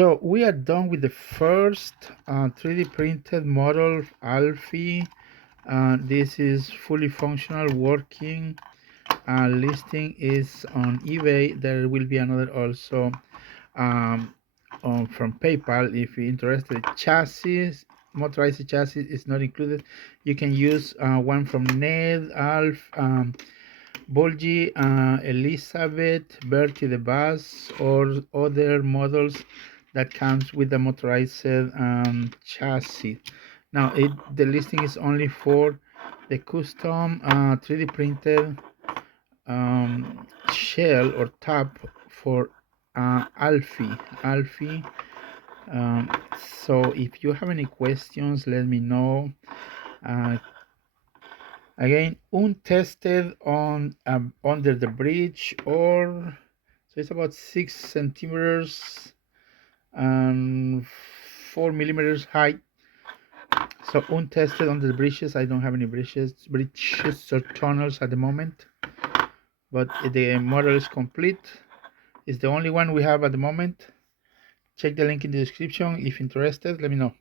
So we are done with the first 3D printed model ALFIE. This is fully functional, working. Listing is on eBay. There will be another also from PayPal if you're interested. Chassis, motorized chassis is not included. You can use one from Ned, Alf, Bolgi, Elizabeth, Bertie the Bus, or other models that comes with the motorized chassis. Now the listing is only for the custom 3D printed shell or top for ALFIE. ALFIE. So if you have any questions, let me know. Uh, Again, untested on under the bridge, or so it's about 6 centimeters and 4 millimeters high. So untested under the bridges. I don't have any bridges or tunnels at the moment, but the model is complete. It's the only one we have at the moment. Check the link in the description if interested. Let me know.